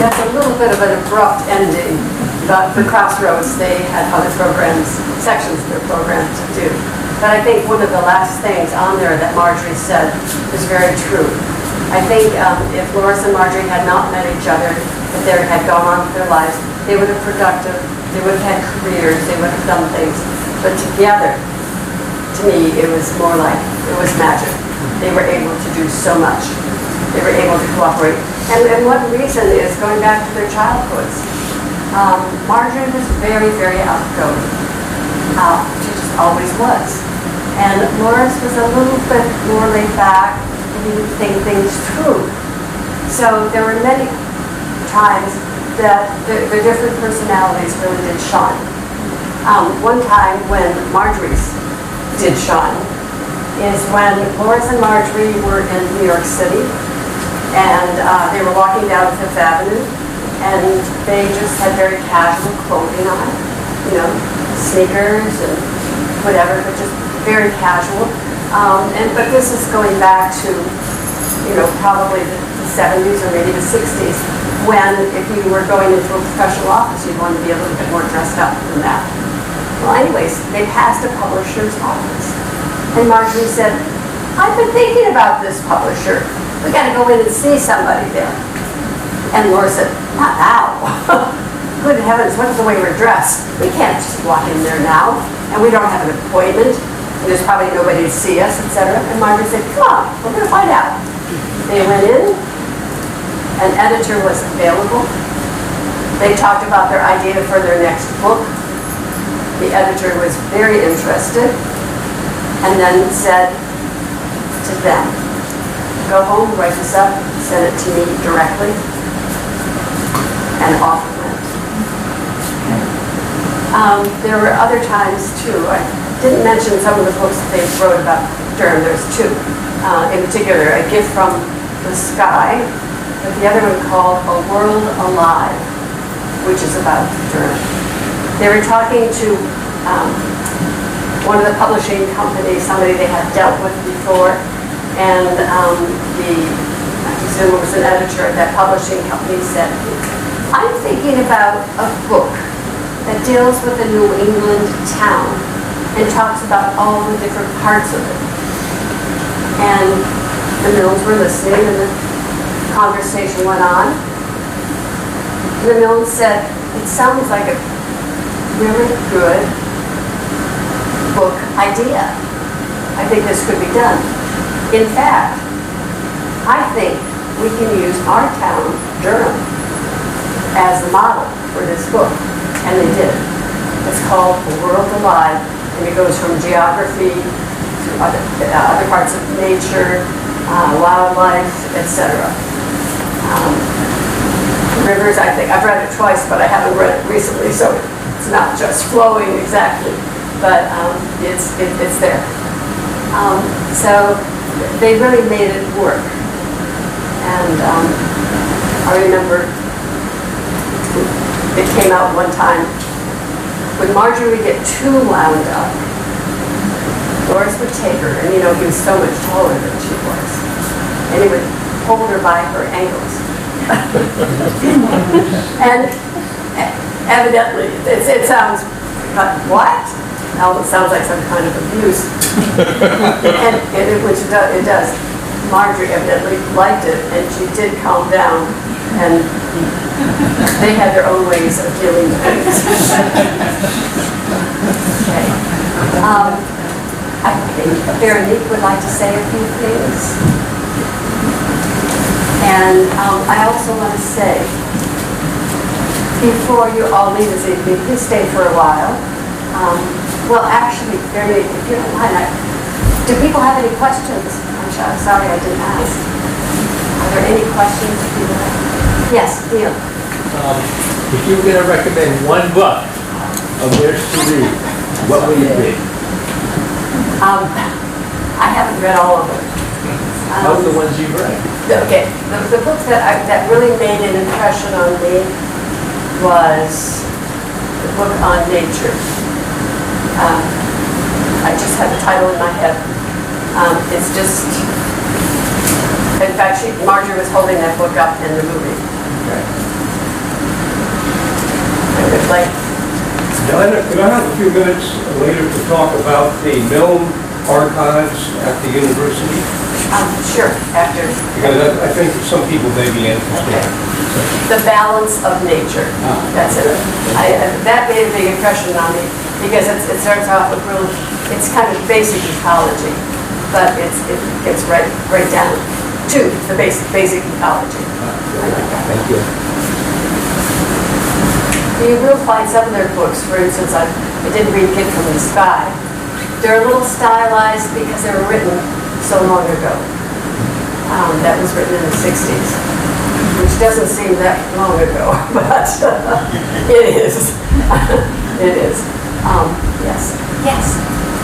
That's a little bit of an abrupt ending, but for Crossroads, they had other programs, sections of their program to do. But I think one of the last things on there that Margery said is very true. I think if Lorus and Margery had not met each other, if they had gone on with their lives, they would have productive, they would have had careers, they would have done things. But together, to me, it was more like, it was magic. They were able to do so much. They were able to cooperate. And one reason is going back to their childhoods. Margery was very, very outgoing. She just always was. And Lorus was a little bit more laid back, and he would think things through. So there were many times that the different personalities really did shine. One time when Margery's did shine is when Lorus and Margery were in New York City, and they were walking down Fifth Avenue, and they just had very casual clothing on, you know, sneakers and whatever, but just very casual. But this is going back to, you know, probably the 70s or maybe the 60s, when if you were going into a professional office, you'd want to be a little bit more dressed up than that. Well, anyways, they passed a publisher's office, and Margery said, I've been thinking about this publisher. We got to go in and see somebody there. And Lorus said, not now. Good heavens, what's the way we're dressed? We can't just walk in there now, and we don't have an appointment, and there's probably nobody to see us, etc. And Margery said, come on, we're going to find out. They went in, an editor was available. They talked about their idea for their next book. The editor was very interested, and then said to them, go home, write this up, send it to me directly, and off it went. There were other times too. I didn't mention some of the books that they wrote about Durham. There's two. In particular, A Gift from the Sky, but the other one called A World Alive, which is about Durham. They were talking to one of the publishing companies, somebody they had dealt with before, and I presume it was an editor at that publishing company, said, I'm thinking about a book that deals with a New England town and talks about all the different parts of it. And the Milnes were listening, and the conversation went on. The Milnes said, it sounds like a really good book idea. I think this could be done. In fact, I think we can use our town, Durham, as the model for this book. And they did. It's called A World Alive, and it goes from geography to other parts of nature, wildlife, etc. Rivers, I think, I've read it twice, but I haven't read it recently, so it's not just flowing exactly, but it's there. So they really made it work. And I remember it came out one time, when Margery would get too wound up, Lorus would take her, and you know, he was so much taller than she was, and he would hold her by her ankles. evidently, it sounds, what? Now it sounds like some kind of abuse. Which it does. Margery evidently liked it, and she did calm down, and they had their own ways of dealing with things. Okay. I think Veronique would like to say a few things. And I also want to say, before you all leave this evening, please stay for a while. Well, actually, Veronique, if you don't mind, do people have any questions? I'm sorry I didn't ask. Are there any questions people have? Yes, Neil. If you were going to recommend one book of theirs to read, what would it be? I haven't read all of them. Of the ones you've read. Okay, the books that really made an impression on me was the book on nature. I just had the title in my head. It's just, in fact, Margery was holding that book up in the movie. Right. Diana, could I have a few minutes later to talk about the Milne archives at the university? Sure, after. Because I think some people may be interested. Okay. The balance of nature. That's it. That made a big impression on me because it starts off with real, it's kind of basic ecology, but it gets right down to the basic ecology. Thank you. You will find some of their books, for instance, I did read Kid from the Sky. They're a little stylized because they were written so long ago. That was written in the 60s, which doesn't seem that long ago, but it is. It is. Yes. Yes.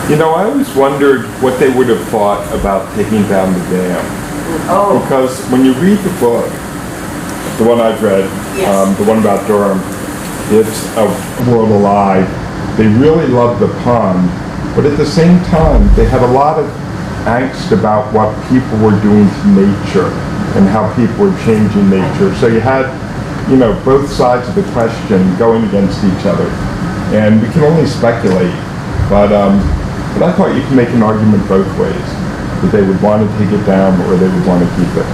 You know, I always wondered what they would have thought about taking down the dam. Oh. Because when you read the book, the one I've read, Yes. the one about Durham, it's a world alive. They really love the pond, but at the same time, they had a lot of angst about what people were doing to nature and how people were changing nature. So you had, you know, both sides of the question going against each other. And we can only speculate, but I thought you could make an argument both ways, that they would want to take it down or they would want to keep it.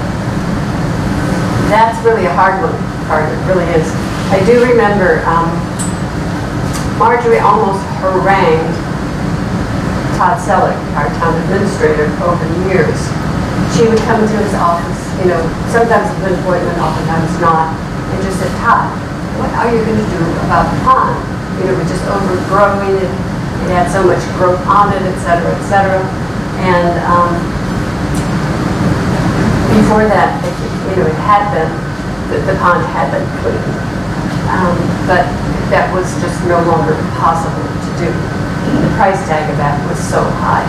That's really a hard one, Carter. It really is. I do remember Margery almost harangued Todd Selleck, our town administrator, over the years. She would come into his office, you know, sometimes with an appointment, oftentimes not, and just said, Todd, what are you going to do about the pond? You know, we're just overgrowing it. It had so much growth on it, et cetera, et cetera. And before that, you know, it had been, the pond had been cleaned. But that was just no longer possible to do. The price tag of that was so high.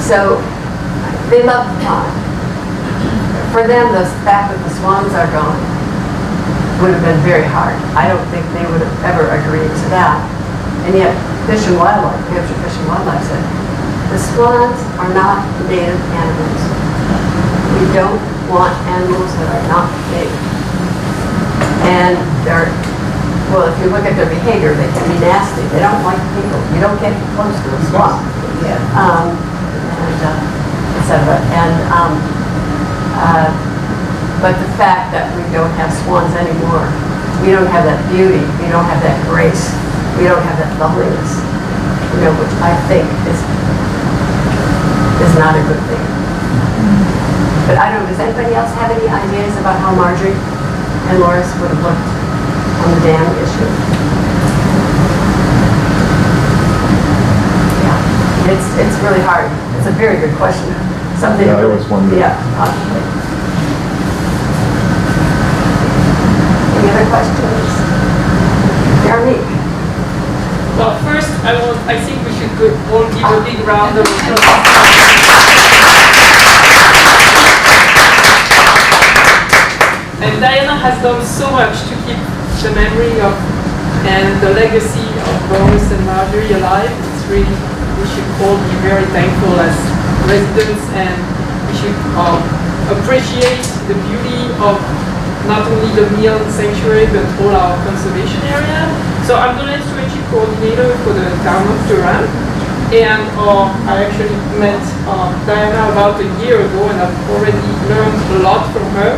So they love the pond. For them, the fact that the swans are gone would have been very hard. I don't think they would have ever agreed to that. And yet, Fish and Wildlife, New Hampshire Fish and Wildlife said, the swans are not native animals. We don't want animals that are not native. And they're, well, if you look at their behavior, they can be nasty. They don't like people. You don't get close to a swamp. Yeah. Et cetera. But the fact that we don't have swans anymore, we don't have that beauty, we don't have that grace, we don't have that loveliness, you know, which I think is not a good thing. But I don't know, does anybody else have any ideas about how Margery and Lorus would have looked on the dam issue? Yeah, it's really hard. It's a very good question. Something. Yeah, I always wondered. Yeah, obviously. Any other questions? Veronique. Well, first, I think we should all give a big round of applause. And Diana has done so much to keep the memory of and the legacy of Lorus and Margery alive. It's really, we should all be very thankful as residents, and we should appreciate the beauty of not only the Milne Sanctuary, but all our conservation area. So I'm the land stewardship coordinator for the town of Durham. And I actually met Diana about a year ago, and I've already learned a lot from her.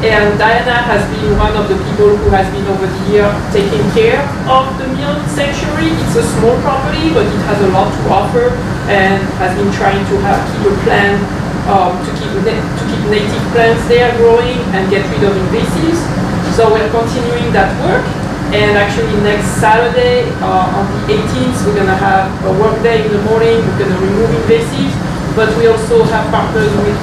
And Diana has been one of the people who has been over the year taking care of the Milne Sanctuary. It's a small property, but it has a lot to offer, and has been trying to keep a plan to keep native plants there growing and get rid of invasives. So we're continuing that work. And actually next Saturday, on the 18th, we're going to have a work day in the morning. We're going to remove invasives, but we also have partners with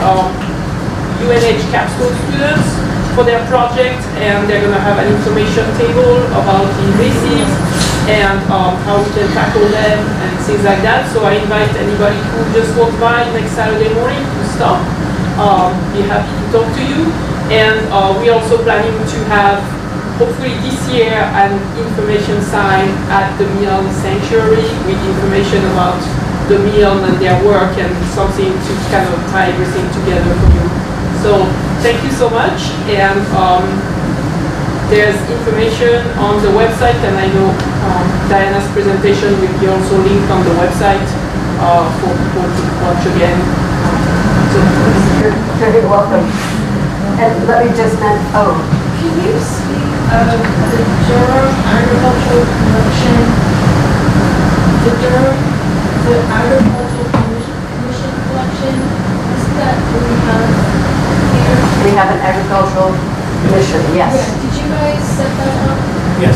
UNH capstone students for their project, and they're going to have an information table about the invasives and how we can tackle them and things like that. So I invite anybody who just walks by next Saturday morning to stop. Be happy to talk to you. And we're also planning to have, hopefully this year, an information sign at the Milne Sanctuary with information about the Milne and their work, and something to kind of tie everything together for you. So thank you so much, and there's information on the website, and I know Diana's presentation will be also linked on the website for people to watch again. So You're very welcome. And let me just mention, Can you speak of the Durham Agricultural Collection? The Agricultural Commission collection, isn't that what we have here? we have an agricultural commission, yes. Yeah, did you guys set that up? Yes.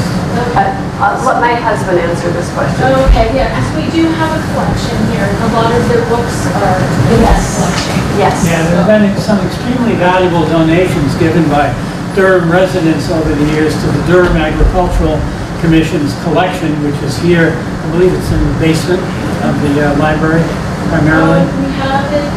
Let my husband answer this question. Okay, yeah, because we do have a collection here. A lot of their books are in that collection. Yes. Yeah, there have been some extremely valuable donations given by Durham residents over the years to the Durham Agricultural Commission's collection, which is here. I believe it's in the basement of the library, primarily. We have it,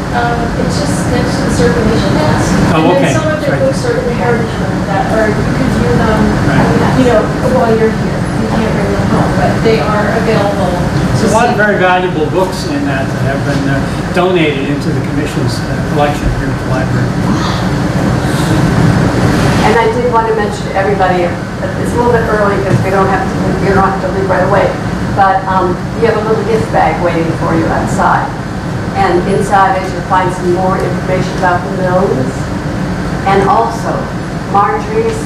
it's just next to the circulation desk. Oh, okay. And then some of their Right. books are in the heritage room that, or you could view them, Right. you know, while you're here. You can't bring them home, but they are available to There's a lot of see. very valuable books in that have been donated into the Commission's collection here at the library. And I did want to mention to everybody, it's a little bit early because you don't have to leave right away, but you have a little gift bag waiting for you outside. And inside it you'll find some more information about the Milnes. And also, Margery's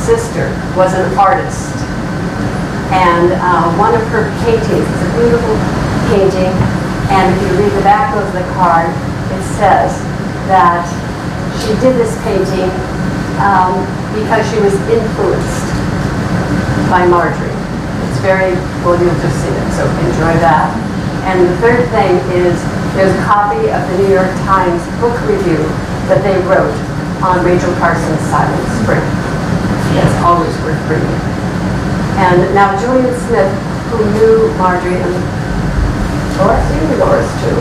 sister was an artist. And one of her paintings is a beautiful painting, and if you read the back of the card, it says that she did this painting because she was influenced by Margery. It's very, well, you'll just see it, so enjoy that. And the third thing is there's a copy of the New York Times book review that they wrote on Rachel Carson's Silent Spring. It's always worth reading. And now Julian Smith, who knew Margery and Lorus, you knew Lorus too.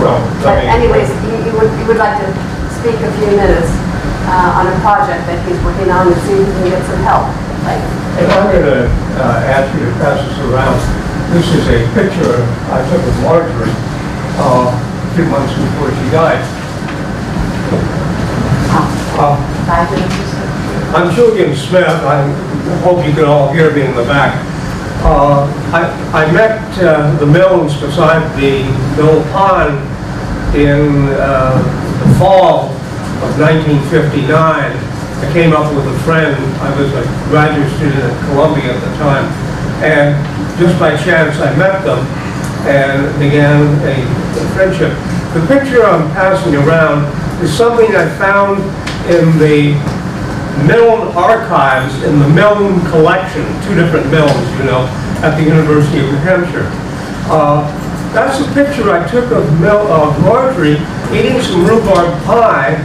Well, But anyways, he would like to speak a few minutes on a project that he's working on and see if he can get some help. Like, if I'm going to ask you to pass this around, this is a picture I took of Margery a few months before she died. I'm Julian Smith. I hope you can all hear me in the back. I met the Milnes beside the Mill Pond in the fall of 1959. I came up with a friend. I was a graduate student at Columbia at the time. And just by chance, I met them and began a friendship. The picture I'm passing around is something I found in the Milne archives in the Milne collection, two different Milnes, you know, at the University of New Hampshire. That's a picture I took of Margery eating some rhubarb pie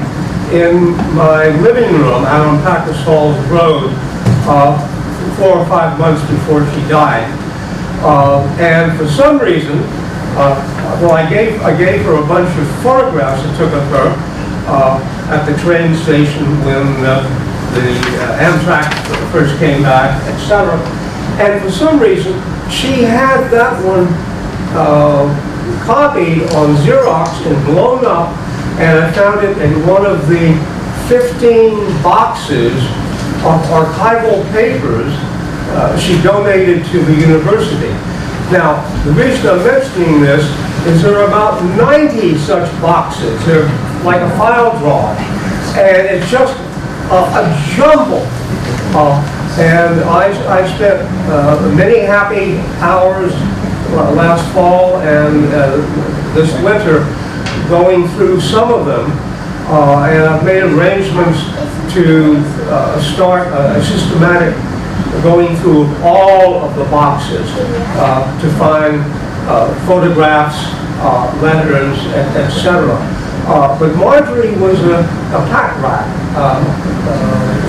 in my living room out on Packus Falls Road 4 or 5 months before she died. And for some reason, well, I gave her a bunch of photographs I took of her at the train station when the Amtrak first came back, etc. And for some reason, she had that one copied on Xerox and blown up, and I found it in one of the 15 boxes of archival papers she donated to the university. Now, the reason I'm mentioning this is there are about 90 such boxes. They're like a file drawer. And it's just a jumble. And I spent many happy hours last fall and this winter going through some of them. And I've made arrangements to start a systematic going through all of the boxes to find photographs, letters, etc. But Margery was a pack rat.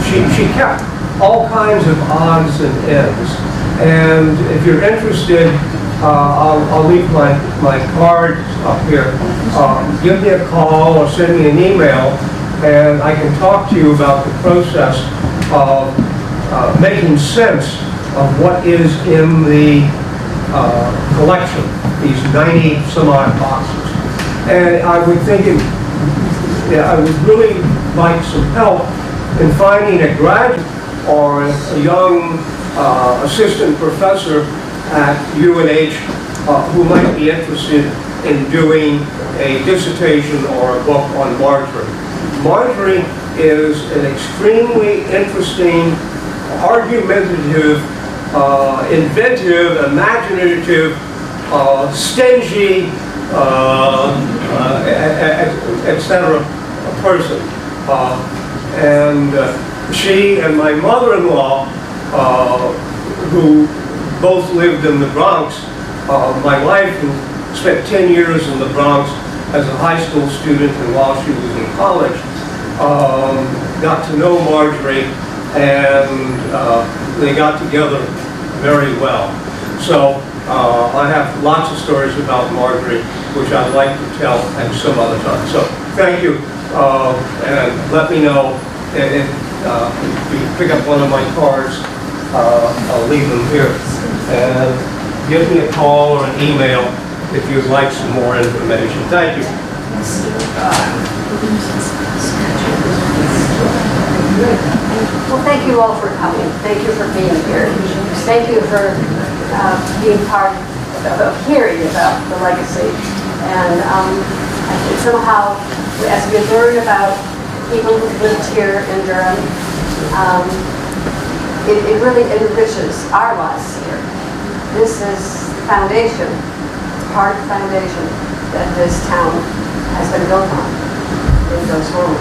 She kept all kinds of odds and ends. And if you're interested, I'll leave my card up here. Give me a call or send me an email, and I can talk to you about the process of making sense of what is in the collection, these 90 some odd boxes. And I would I would really like some help in finding a graduate or a young assistant professor at UNH who might be interested in doing a dissertation or a book on Margery. Margery is an extremely interesting, argumentative, inventive, imaginative, stingy, etc. person. And she and my mother-in-law, who both lived in the Bronx, my wife, who spent 10 years in the Bronx as a high school student and while she was in college, got to know Margery, and they got together very well. So I have lots of stories about Margery, which I'd like to tell at some other time. So thank you, and let me know if you pick up one of my cards. I'll leave them here. And give me a call or an email if you'd like some more information. Thank you. Well, thank you all for coming. Thank you for being here. Thank you for being part of hearing about the legacy. And I think somehow, as we learn about people who lived here in Durham, it really enriches our lives here. This is the foundation, part of the foundation that this town has been built on. It goes home.